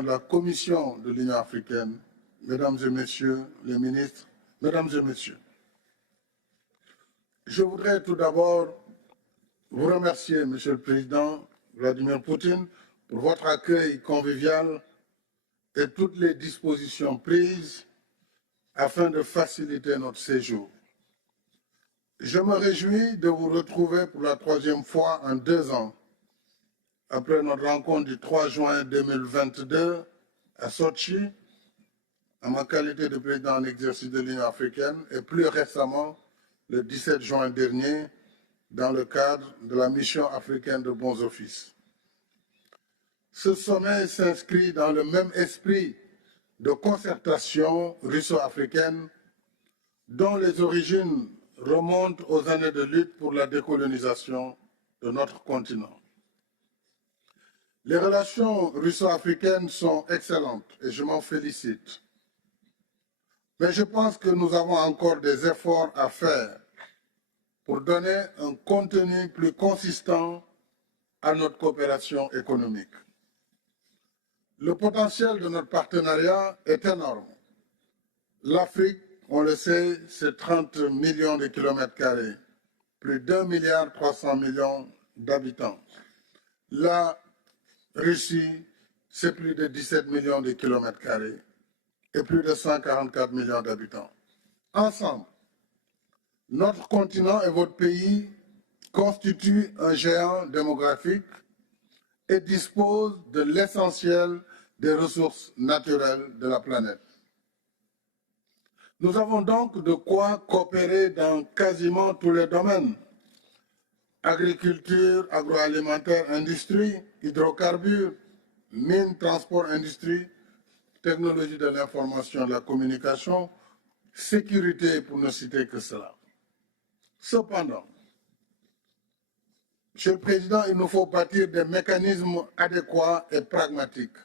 de la Commission de l'Union africaine, Mesdames et Messieurs les ministres, Mesdames et Messieurs, je voudrais tout d'abord vous remercier, Monsieur le Président Vladimir Poutine, pour votre accueil convivial et toutes les dispositions prises afin de faciliter notre séjour. Je me réjouis de vous retrouver pour la troisième fois en 2 ans, après notre rencontre du 3 juin 2022 à Sochi, en ma qualité de président en exercice de l'Union africaine, et plus récemment, le 17 juin dernier, dans le cadre de la mission africaine de bons offices. Ce sommet s'inscrit dans le même esprit de concertation russo-africaine dont les origines remontent aux années de lutte pour la décolonisation de notre continent. Les relations russo-africaines sont excellentes et je m'en félicite. Mais je pense que nous avons encore des efforts à faire pour donner un contenu plus consistant à notre coopération économique. Le potentiel de notre partenariat est énorme. L'Afrique, on le sait, c'est 30 millions de kilomètres carrés, plus d'1,3 milliard d'habitants. La Russie, c'est plus de 17 millions de kilomètres carrés et plus de 144 millions d'habitants. Ensemble, notre continent et votre pays constituent un géant démographique et disposent de l'essentiel des ressources naturelles de la planète. Nous avons donc de quoi coopérer dans quasiment tous les domaines. Agriculture, agroalimentaire, industrie, hydrocarbures, mines, transport, industrie, technologie de l'information et de la communication, sécurité, pour ne citer que cela. Cependant, Monsieur le Président, il nous faut bâtir des mécanismes adéquats et pragmatiques.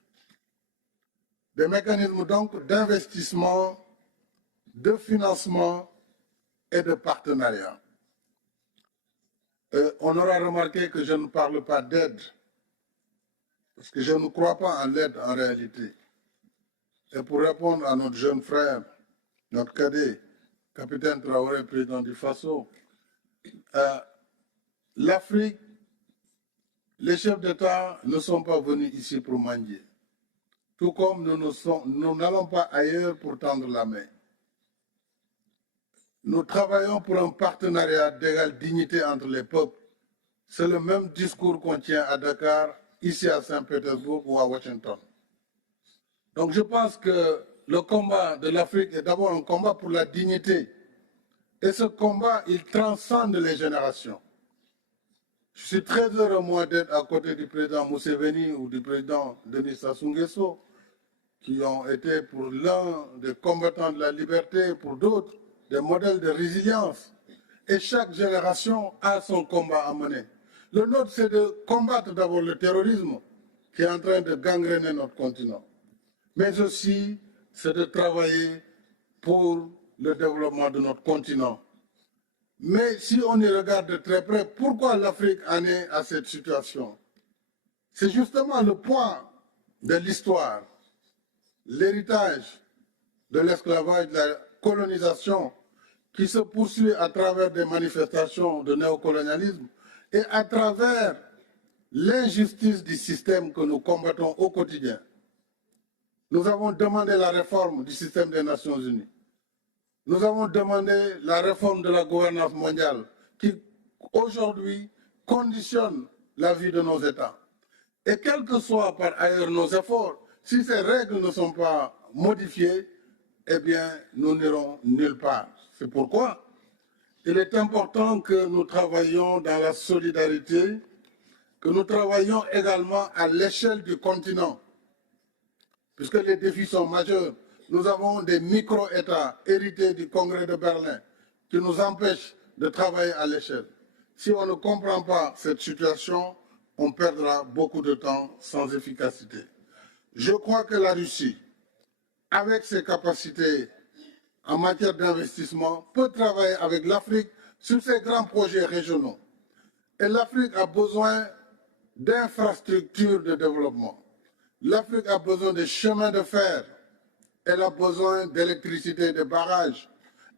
Des mécanismes donc d'investissement, de financement et de partenariat. On aura remarqué que je ne parle pas d'aide, parce que je ne crois pas en l'aide en réalité. Et pour répondre à notre jeune frère, notre cadet, capitaine Traoré, président du Faso, l'Afrique, les chefs d'État ne sont pas venus ici pour mendier, tout comme nous n'allons pas ailleurs pour tendre la main. Nous travaillons pour un partenariat d'égale dignité entre les peuples. C'est le même discours qu'on tient à Dakar, ici à Saint-Pétersbourg ou à Washington. Donc je pense que le combat de l'Afrique est d'abord un combat pour la dignité. Et ce combat, il transcende les générations. Je suis très heureux, moi, d'être à côté du président Museveni ou du président Denis Sassou Nguesso, qui ont été pour l'un des combattants de la liberté, pour d'autres, des modèles de résilience. Et chaque génération a son combat à mener. Le nôtre, c'est de combattre d'abord le terrorisme qui est en train de gangréner notre continent. Mais aussi, c'est de travailler pour le développement de notre continent. Mais si on y regarde de très près, pourquoi l'Afrique en est à cette situation? C'est justement le poids de l'histoire, l'héritage de l'esclavage, de la colonisation qui se poursuit à travers des manifestations de néocolonialisme et à travers l'injustice du système que nous combattons au quotidien. Nous avons demandé la réforme du système des Nations Unies. Nous avons demandé la réforme de la gouvernance mondiale qui, aujourd'hui, conditionne la vie de nos États. Et quels que soient par ailleurs nos efforts, si ces règles ne sont pas modifiées, eh bien, nous n'irons nulle part. C'est pourquoi il est important que nous travaillions dans la solidarité, que nous travaillions également à l'échelle du continent, puisque les défis sont majeurs. Nous avons des micro-États hérités du Congrès de Berlin qui nous empêchent de travailler à l'échelle. Si on ne comprend pas cette situation, on perdra beaucoup de temps sans efficacité. Je crois que la Russie, avec ses capacités en matière d'investissement, peut travailler avec l'Afrique sur ces grands projets régionaux. Et l'Afrique a besoin d'infrastructures de développement. L'Afrique a besoin de chemins de fer. Elle a besoin d'électricité, de barrages.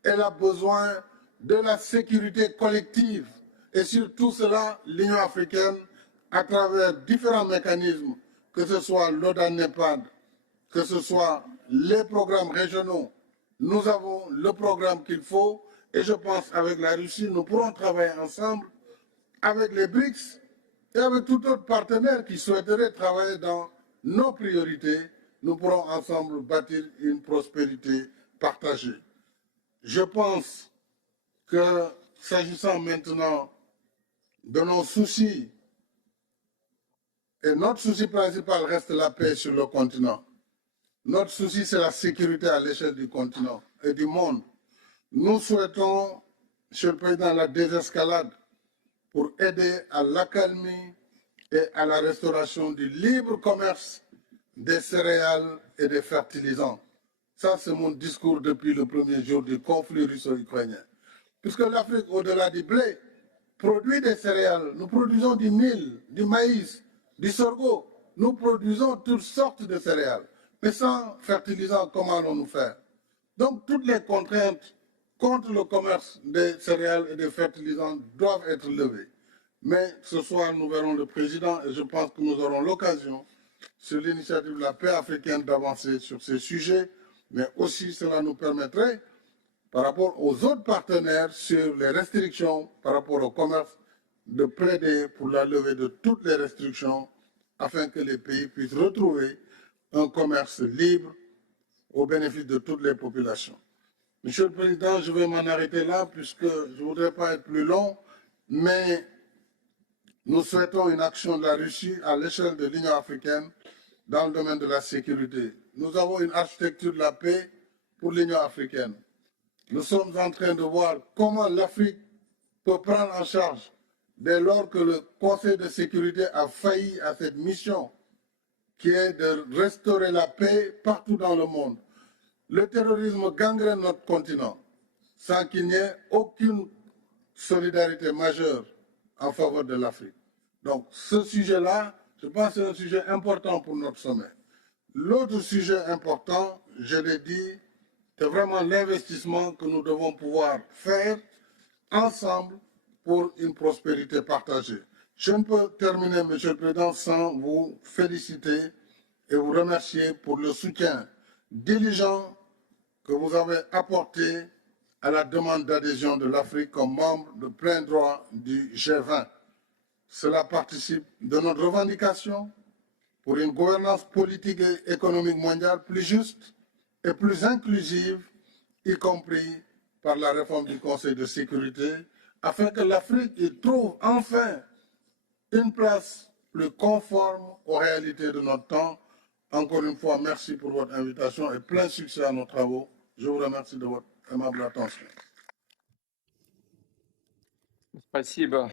Elle a besoin de la sécurité collective. Et sur tout cela, l'Union africaine, à travers différents mécanismes, que ce soit l'OTAN-NEPAD, que ce soit les programmes régionaux, nous avons le programme qu'il faut. Et je pense qu'avec la Russie, nous pourrons travailler ensemble avec les BRICS et avec tout autre partenaire qui souhaiterait travailler dans nos priorités. Nous pourrons ensemble bâtir une prospérité partagée. Je pense que, s'agissant maintenant de nos soucis, et notre souci principal reste la paix sur le continent. Notre souci, c'est la sécurité à l'échelle du continent et du monde. Nous souhaitons, Monsieur le Président, la désescalade pour aider à l'accalmie et à la restauration du libre commerce des céréales et des fertilisants. Ça, c'est mon discours depuis le premier jour du conflit russo-ukrainien. Puisque l'Afrique, au-delà du blé, produit des céréales. Nous produisons du mil, du maïs, du sorgho. Nous produisons toutes sortes de céréales. Mais sans fertilisants, comment allons-nous faire? Donc, toutes les contraintes contre le commerce des céréales et des fertilisants doivent être levées. Mais ce soir, nous verrons le président et je pense que nous aurons l'occasion, sur l'initiative de la paix africaine, d'avancer sur ces sujets. Mais aussi, cela nous permettrait, par rapport aux autres partenaires, sur les restrictions par rapport au commerce, de plaider pour la levée de toutes les restrictions afin que les pays puissent retrouver un commerce libre au bénéfice de toutes les populations. Monsieur le Président, je vais m'en arrêter là puisque je ne voudrais pas être plus long, mais nous souhaitons une action de la Russie à l'échelle de l'Union africaine dans le domaine de la sécurité. Nous avons une architecture de la paix pour l'Union africaine. Nous sommes en train de voir comment l'Afrique peut prendre en charge dès lors que le Conseil de sécurité a failli à cette mission qui est de restaurer la paix partout dans le monde. Le terrorisme gangrène notre continent sans qu'il n'y ait aucune solidarité majeure en faveur de l'Afrique. Donc ce sujet-là, je pense que c'est un sujet important pour notre sommet. L'autre sujet important, je l'ai dit, c'est vraiment l'investissement que nous devons pouvoir faire ensemble pour une prospérité partagée. Je ne peux terminer, Monsieur le Président, sans vous féliciter et vous remercier pour le soutien diligent que vous avez apporté à la demande d'adhésion de l'Afrique comme membre de plein droit du G20. Cela participe de notre revendication pour une gouvernance politique et économique mondiale plus juste et plus inclusive, y compris par la réforme du Conseil de sécurité, afin que l'Afrique y trouve enfin une place plus conforme aux réalités de notre temps. Encore une fois, merci pour votre invitation et plein succès à nos travaux. Je vous remercie de votre aimable attention. Спасибо.